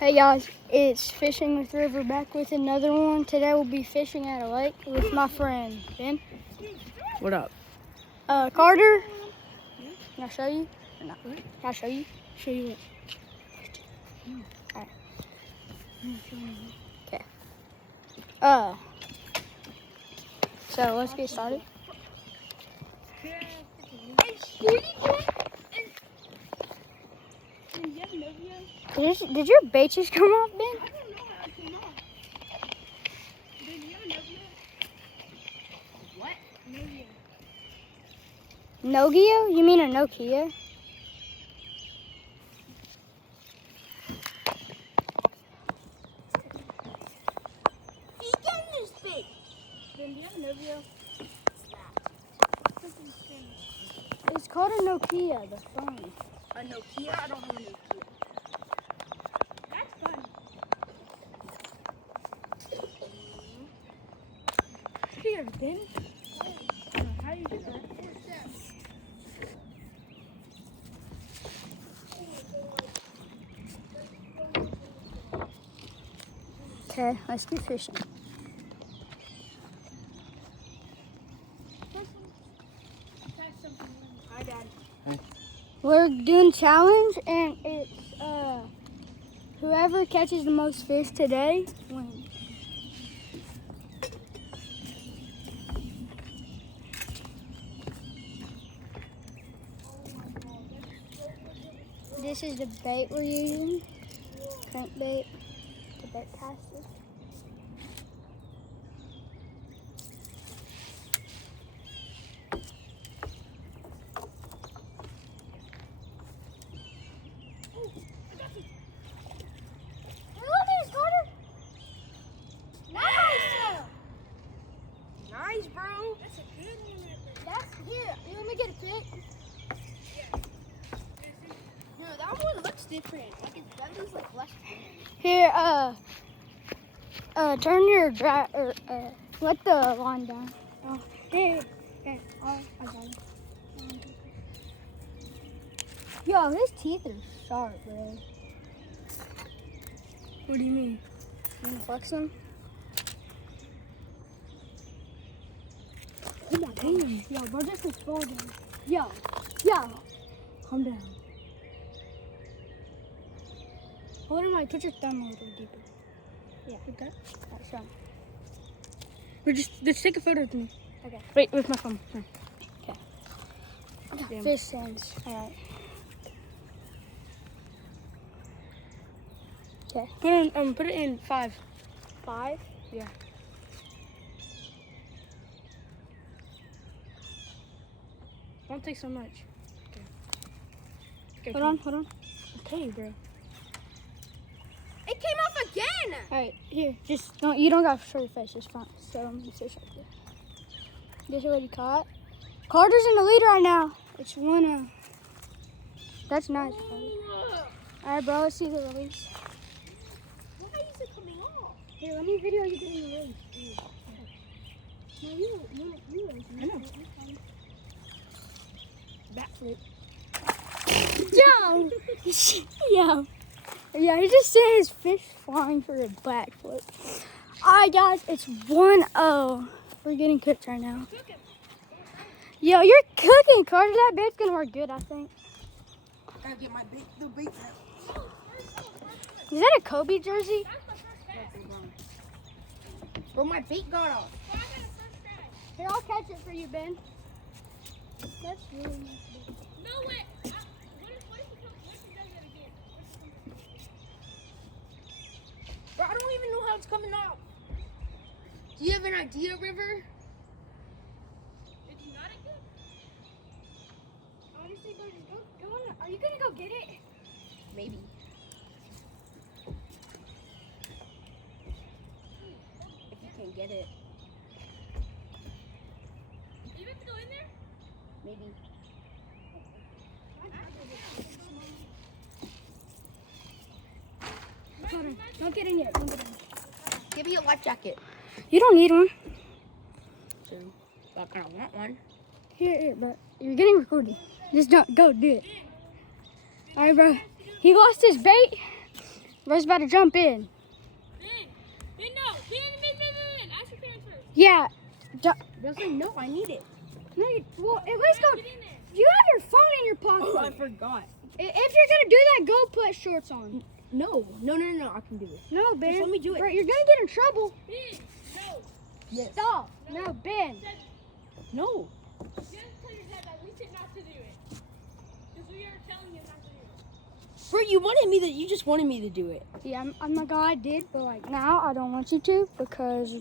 Hey guys, it's Fishing with River back with another one. Today we'll be fishing at a lake with my friend Ben. What up? Carter. Can I show you? Or not? Can I show you? Show you Alright. Okay. So let's get started. Did your bait just come off, Ben? I don't know how it came off. Did you have a Nokia? What? Nokia. Nokia? You mean a Nokia? He gave me his bait. Ben, do you have a Nokia? It's called a Nokia, the phone. A Nokia? I don't have a Nokia. That's fun. Here, Ben. How do you do that? Okay, let's get fishing. Hi, Dad. We're doing challenge, and it's whoever catches the most fish today wins. This is the bait we're using, crankbait, the bait caster. Nice, bro. That's a good one. That's here. You want me to get a pic? No, that one looks different. Like his belly's like less green. Here, turn your let the line down. Oh, here. Oh, I got it. Yo, his teeth are sharp, bro. What do you mean? You wanna flex them? Oh my goodness. Yo, bro, just explode them. Yo, calm down. Hold on, put your thumb a little deeper. Yeah, Like that? that's right. Or just take a photo of me. Okay. Wait, with my phone. Here. Damn. Fish sense. All right. Okay. Put it in 5. 5. Yeah. Don't take so much. Okay. Hold on. Okay, bro. It came off again. All right, here. Just don't. You don't got to show your face. It's fine. So I'm gonna fish right there. This is what he caught. Carter's in the lead right now. It's one. That's nice. All right, bro. Let's see the release. Why is it coming off? Here, let me video you getting the release. No, you. I know. Backflip. Yo. Yeah, he just sent his fish flying for a backflip. All right, guys, it's 1-0. We're getting cooked right now. Yo, you're cooking, Carter. That bait's gonna work good, I think. Gotta get my bait. The bait. Is that a Kobe jersey? Bro, my bait got off. Here, I'll catch it for you, Ben. That's really nice. No way. Bro, I don't even know how it's coming off. Do you have an idea, River? Did you not get it? Honestly, go on. Are you gonna go get it? Maybe. If you can get it. You have to go in there? Maybe. Carter, don't get in yet. Don't get in. Give me a life jacket. You don't need one. So, but I want one. Here, but you're getting recorded. Just don't go do it. All right, bro. He lost his bait. Bro's about to jump in. Ben, no. Ben. Ask your parents first. Yeah. They'll say, no, I need it. No, well, at least go. Get in there. You have your phone in your pocket. Oh, I forgot. If you're gonna do that, go put shorts on. No. I can do it. No, Ben. Just let me do it. Bro, you're gonna get in trouble. Ben, no. Yes. Stop. No, Ben. No. Just tell your dad that we said not to do it. Because we are telling him not to do it. Bro, you just wanted me to do it. Yeah, I'm not gonna. I did, but like now I don't want you to because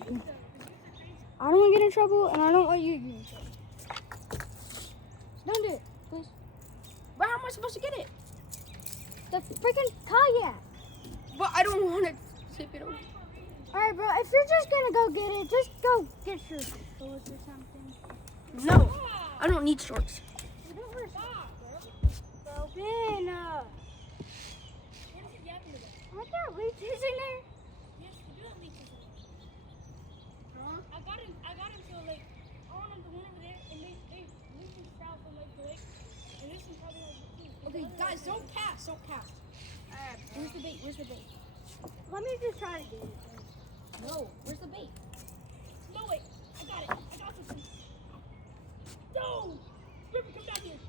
I don't want to get in trouble and I don't want you to get in trouble. Don't do it, please. But how am I supposed to get it? The freaking kayak. But I don't want to tip it over. All right, bro. If you're just gonna go get it, just go get your shorts or something. No, I don't need shorts. You don't wear shorts, bro. Ben, What is it yapping about? aren't there leeches in there? Yes, we do have leeches in it. I got him to like, I want him to went over there and they moved his trout from like the lake. And this one probably has the too. Okay, guys, don't cast. Where's the bait? Let me just try to get it. No, where's the bait? No, wait. I got it. I got something. No! River, come down here.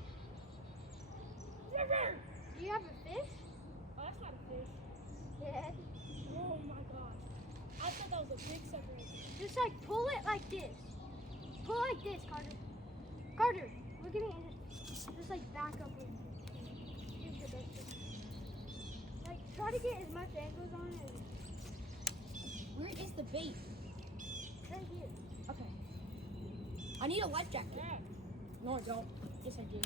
River! Do you have a fish? Oh, that's not a fish. Yeah. Oh my gosh. I thought that was a big sucker. Just like pull it like this. Pull like this, Carter. Carter, look at me. And just like back up with me. Use your best fish. Like try to get as much angles on it as Where is the bait? right here. Okay. I need a life jacket. No, I don't. Yes, I do.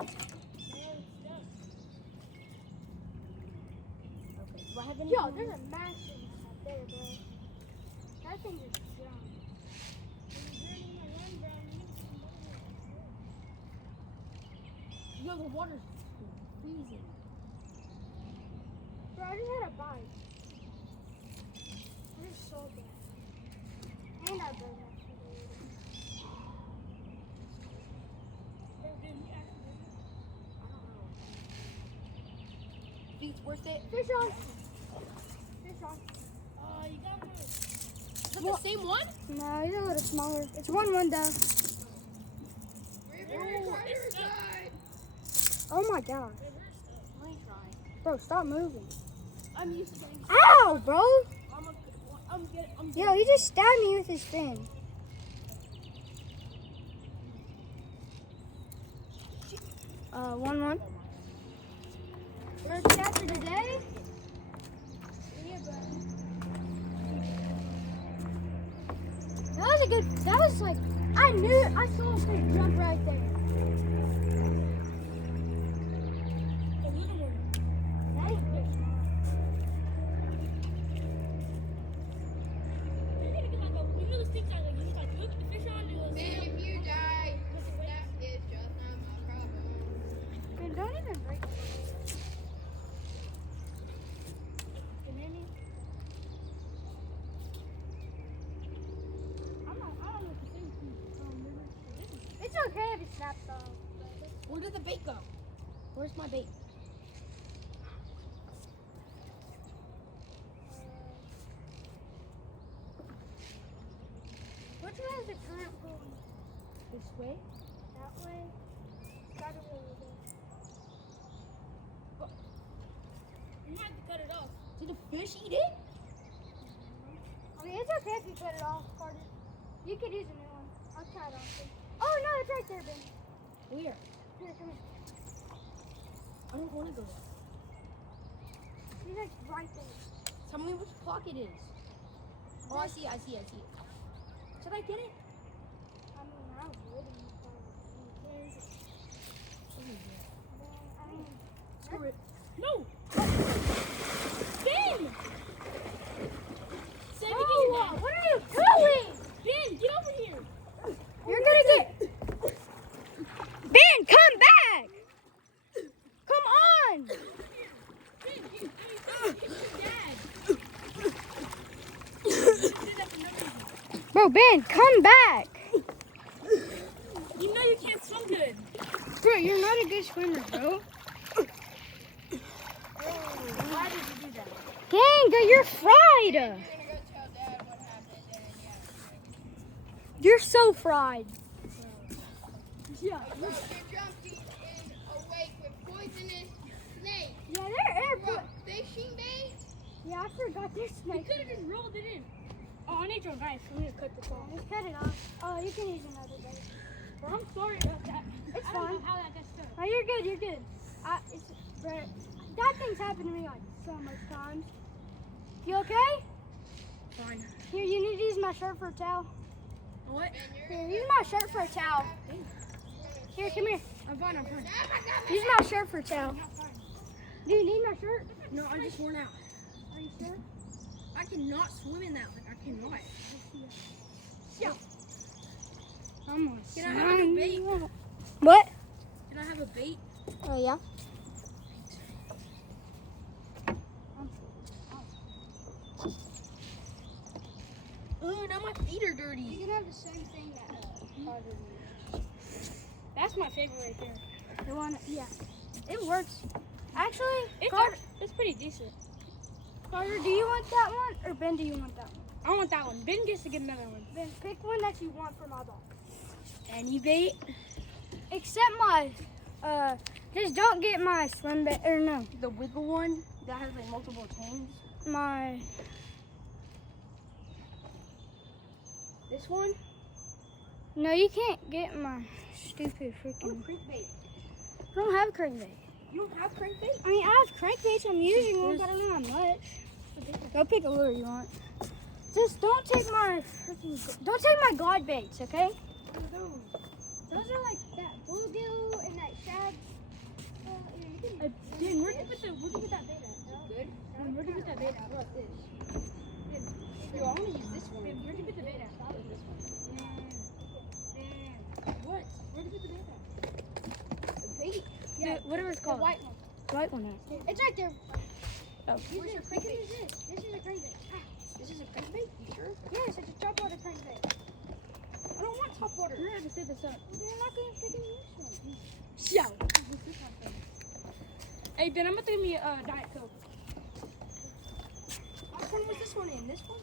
Okay. Do I have any? Yo, there's a massive one up there, bro. That thing is strong. Yo, the water's freezing. Bro, I just had a bite. It is so bad. And I burned that shit already. I don't know. Think it's worth it? Fish on. Fish on. You got one. Is that the same one? No, he's a little smaller. It's 1-1 though. Oh my god. Let me try. Bro, stop moving. I'm used to getting. Ow, bro. I'm Yo, he just stabbed me with his fin. 1-1. First catch of the day. Yeah, bro. That was like, I saw a fish jump right there. A little one. That ain't fish. You need to get like a, you know the stick side, like you just like look the fish on, do Man, if you die, that is just not my problem. Man, don't even break it. I don't know what to say. It's okay if it snaps off. Where did the bait go? Where's my bait? Which way is the current going? This way? That way? Gotta go over there. You might have to cut it off. Did the fish eat it? I mean, it's okay if you cut it off, Carter. You could use a new one. I'll try it off. Oh, no, it's right there, Ben. Where? Here, come here. I don't want to go there. He's like right there. Tell me which clock it is. Oh, I see it. Should I get it? I mean, I wouldn't. I mean, Screw it. No! Ben! Sammy, get your oh, dad. what are you doing? Ben, get over here. You're gonna get. Ben, come back! Come on! Ben, get your dad. Bro, Ben, come back! You know you can't swim good. Bro, you're not a good swimmer, bro. dang, girl, you're fried. You're gonna go tell Dad what happened, and yeah. You're so fried. Yeah. You jumped in a lake with poisonous snakes. Yeah, they're airport. What, fishing bait? Yeah, I forgot this We snake. could have just rolled it in. Oh, I need your knife. I'm gonna cut this off. Just cut it off. Oh, you can use another bait. Bro, I'm sorry about that. It's I don't fine. know how that got stuck. Oh, you're good. You're good. But that thing's happened to me like so much times. You okay? Fine. Here, you need to use my shirt for a towel. What? Here, use my shirt for a towel. Here, come here. I'm fine. I'm fine. Use my shirt for a towel. Do you need my shirt? No, I'm just worn out. Are you sure? I cannot swim in that. Like, I cannot. Yeah. I'm gonna Can I have a bait? What? Can I have a bait? Oh, yeah. Oh, now my feet are dirty. You can have the same thing that Carter used. That's my favorite right there. The one, yeah. It works. Actually, It's pretty decent. Carter, do you want that one? Or Ben, do you want that one? I want that one. Ben gets to get another one. Ben, pick one that you want for my ball. Any bait? Except my, just don't get my swim bait, or no, The wiggle one that has like multiple chains. my, This one? no, you can't get my stupid Oh, freaking, crankbait. I don't have crankbait. You don't have crankbait? I mean, I have crankbaits, I'm using one, but I don't have much. Go pick a lure you want. Just don't take my freaking, don't take my god baits, okay? Those are like that bluegill and that shad. Dan, where'd you put that bait at? Good. Dan, where'd you put that bait at? What this? Yo, I want to use this one. Dan, where'd you put the bait at? This one. Dan, what? Where'd you put the bait at? The bait. Yeah, whatever it's The called. white one. White one. It's right there. Oh. Where's your crankbait? This is a crankbait. This is a crankbait? You sure? Yes, it's a top water crankbait. I don't want top water. You're gonna have to set this up. You're not gonna freaking use one. Yo. Hey, Ben, I'm gonna give me a Diet Coke. Which one was this one in? This one?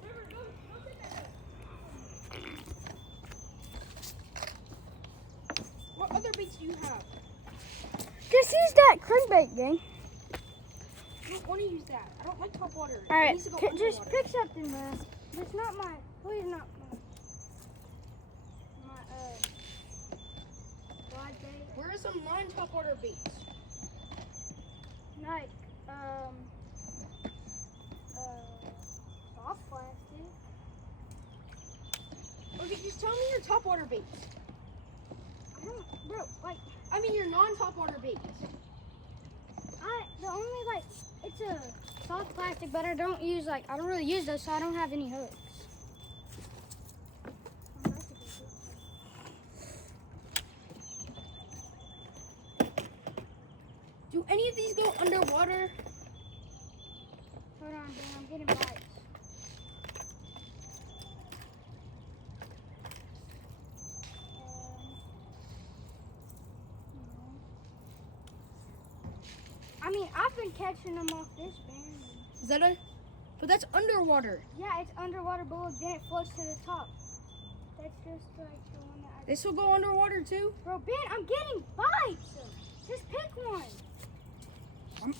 What other baits do you have? Just use that crankbait, gang. I don't want to use that. I don't like top water. All It right, needs to go just underwater. pick something, man. It's not my. Please, not my. God bait. Where are some non-top water baits? Like, soft plastic. Okay, just tell me your top water baits. I don't, bro. Like, I mean your non-top water baits. the only like, it's a soft plastic, but I don't use like, I don't really use those, so I don't have any hooks. Do any of these go underwater? Hold on, Dan, I'm getting bites. I mean, I've been catching them off this band. Is that a? But that's underwater. Yeah, it's underwater, but look, then it floats to the top. That's just like the one that I... This will go underwater too. Bro, Ben, I'm getting bites. Just pick one. Ben,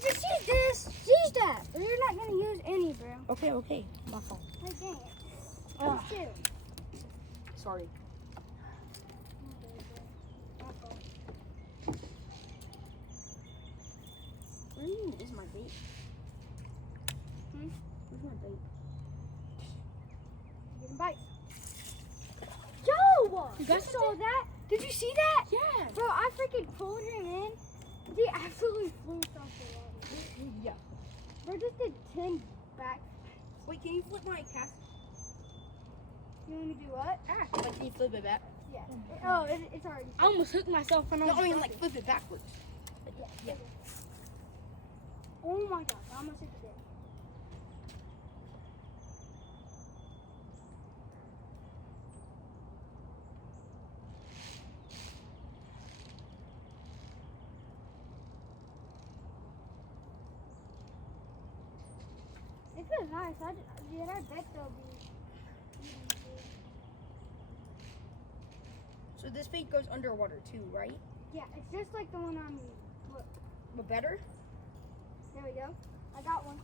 just use this. Use that. Or you're not going to use any, bro. Okay. My fault. Hey, dang it. Ah. Just chill. Sorry. My fault. What do you mean is my bait? Hmm? Where's my bait? Getting bites. Yo! You got saw that? Did you see that? Yeah. Bro, I freaking pulled him in. He absolutely flew across the water. Yeah. Bro, just did 10 back. Wait, can you flip my cast? You want me to do what? Like, can you flip it back? Yeah. Oh, it's already. I almost hooked myself when I No, was I mean like flip it backwards. Yeah. Oh my gosh, I almost hit the deck. feels nice. Dude, I bet they'll be. So this bait goes underwater too, right? Yeah, it's just like the one I'm using. Look, But better? there we go. I got one.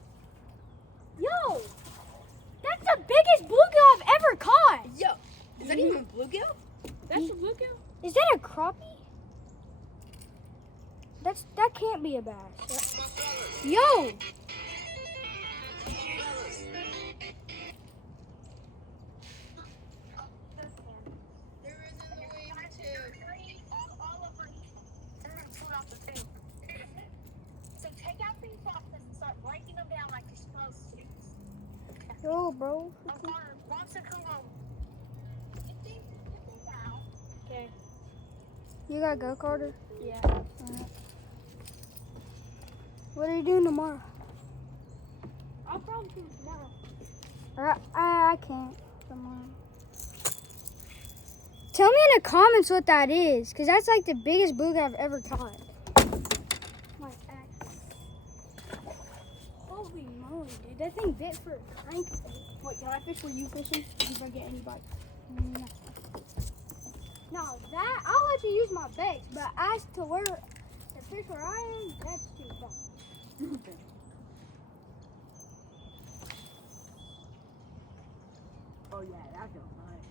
Yo! That's the biggest bluegill I've ever caught! Yo, is that even a bluegill? That's a bluegill? Is that a crappie? That can't be a bass. Yo! There is in the wave too. All over and then pull off the thing. So take out these boxes and start breaking them down like you're supposed to. Yo, bro. Or once it come home. Get these out. Okay. You gotta go, Carter? Yeah. Alright. What are you doing tomorrow? I'll probably do it tomorrow. I can't tomorrow. Tell me in the comments what that is, because that's like the biggest bluegill I've ever caught. My axe. Holy moly, dude. That thing bit for a crankbait. Wait, can I fish where you fishing? See if I get any bites. No. Now that, I'll let you use my baits, but as to where the fish where I am, that's too far. Okay. Oh yeah, that feels nice.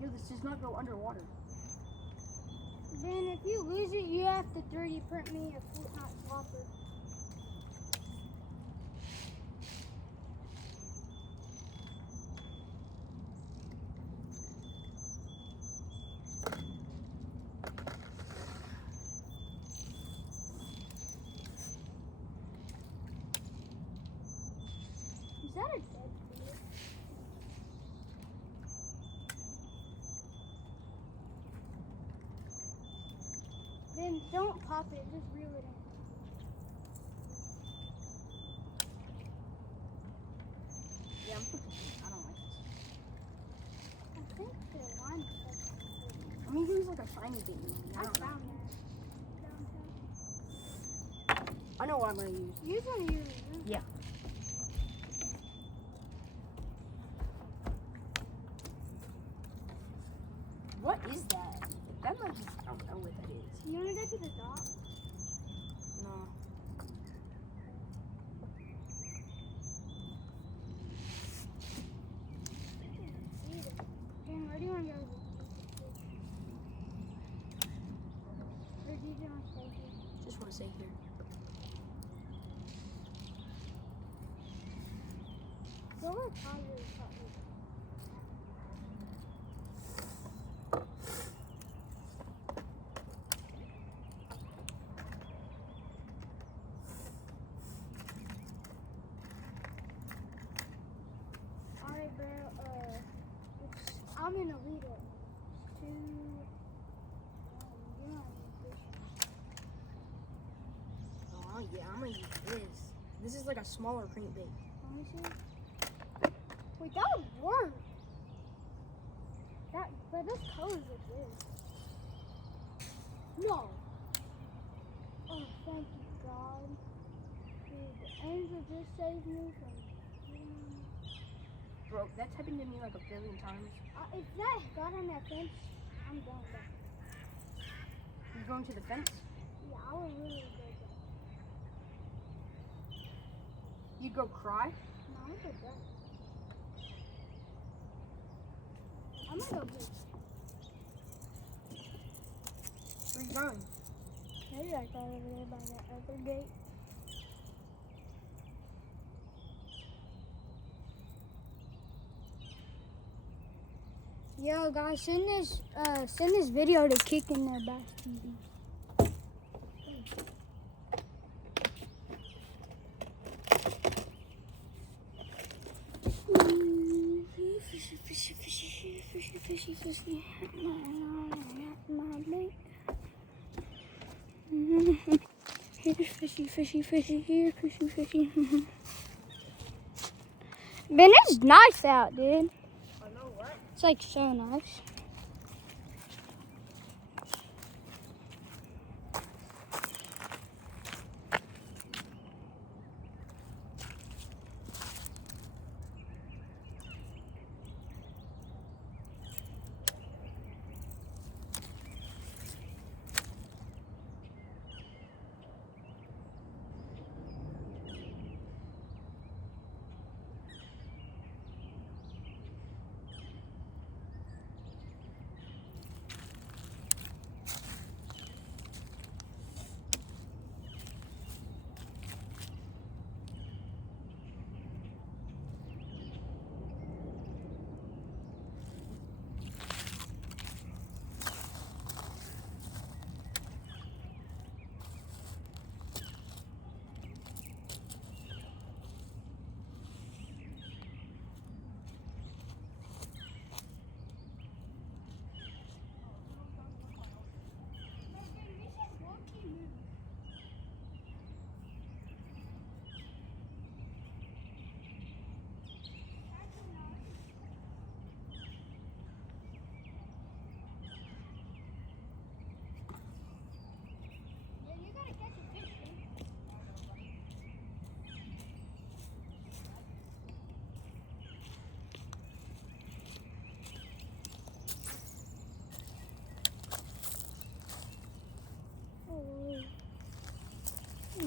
Yo, this does not go underwater. Then if you lose it, you have to 3D print me a Fortnite flopper. Is that a dead fish? Then don't pop it, just reel it in. Yeah, I'm fishing. I don't like this. I think the line is like I mean, use like a shiny bait. I I don't know. found that. I know what I'm gonna use. Use one of yours. Yeah. What is that? That might be, I don't know what that is. You want to go to the dock? No. Dan, where do you want to go? Or do you just want to stay here? Just want to stay here. Go where Tyler is. Alright, bro. I'm in a lead up. Two. You're not even fishing. Oh yeah, I'm gonna use this. This is like a smaller crankbait. Let me see. Wait, that would work. But this color look good. No. Oh, thank you, God. Dude, the angel just saved me from. Bro, that's happened to me like a billion times. If that got on that fence, I'm done with that. You're going to the fence? Yeah, I would really go back. You'd go cry? No, I'm gonna go back. I'm gonna go big. Where you going? Maybe like right over there by that other gate. Yo, guys, send this video to Kick in their Bass TV. Fishy, fishy, fishy, fishy, fishy, fishy. Here's fishy, fishy, fishy. Here, fishy, fishy. Ben, it's nice out, dude. I know what? It's like so nice.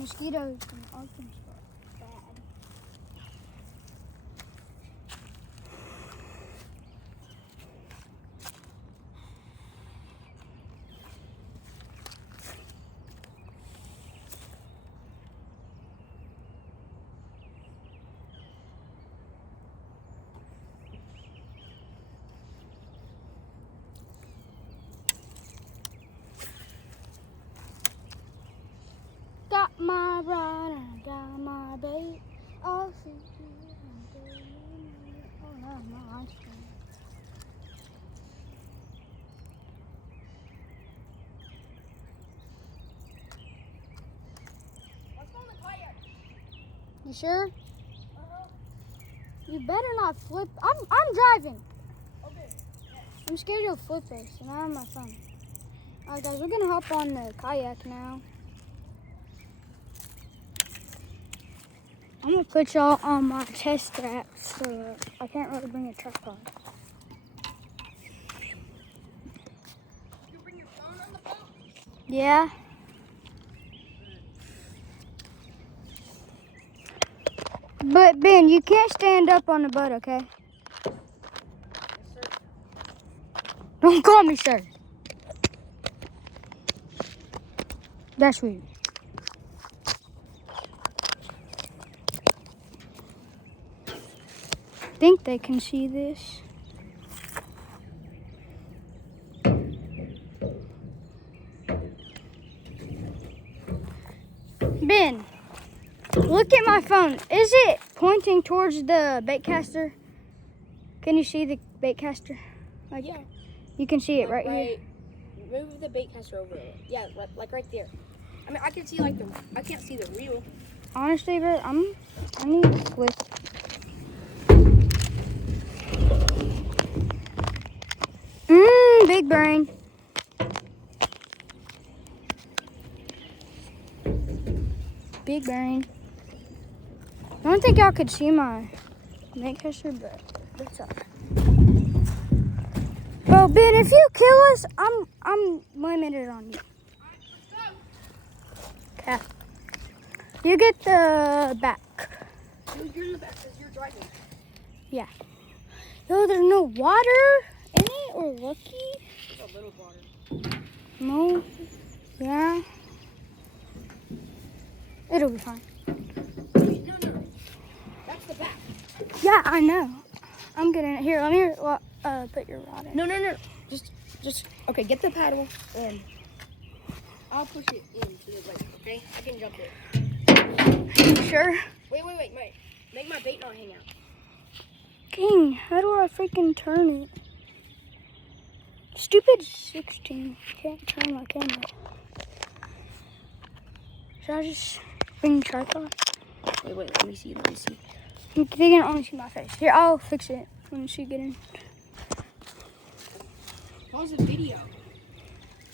mosquitoes in Arkansas. Bad. Got my rod and got my bait. Oh, see, oh no, my ice cream. What's on the kayak? You sure? You better not flip. I'm driving. Okay. I'm scared you'll flip this, and I have my phone. Alright guys, we're gonna hop on the kayak now. I'm gonna put y'all on my chest straps so I can't really bring a tripod. You bring your phone on the boat? Yeah. But Ben, you can't stand up on the boat, okay? Yes, sir. Don't call me sir. That's weird. Think they can see this. Ben, look at my phone. Is it pointing towards the bait caster? Can you see the bait caster? Like, Yeah. you can see it right here. Move the bait caster over it. Yeah, like right there. I mean, I can see like I can't see the reel. Honestly, bro, I need to flip. Big brain. Big brain. I don't think y'all could see my bait caster, but that's all right. Well, Ben, if you kill us, I'm limited on you. Okay. You get the back. You're in the back because you're driving. Yeah. Yo, there's no water in it or lucky? There's a little water. No. Yeah. It'll be fine. Wait, no. That's the back. Yeah, I know. I'm getting it. Here, let me put your rod in. No. Just okay. Get the paddle and I'll push it into the lake. Okay, I can jump it. You sure? Wait. Make my bait not hang out. Dang, how do I freaking turn it? Stupid 16. Can't turn my camera. Should I just bring the tripod? Wait. Let me see. They can only see my face. Here, I'll fix it when she get in. Pause the video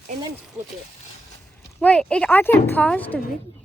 and then flip it. Wait, I can pause the video.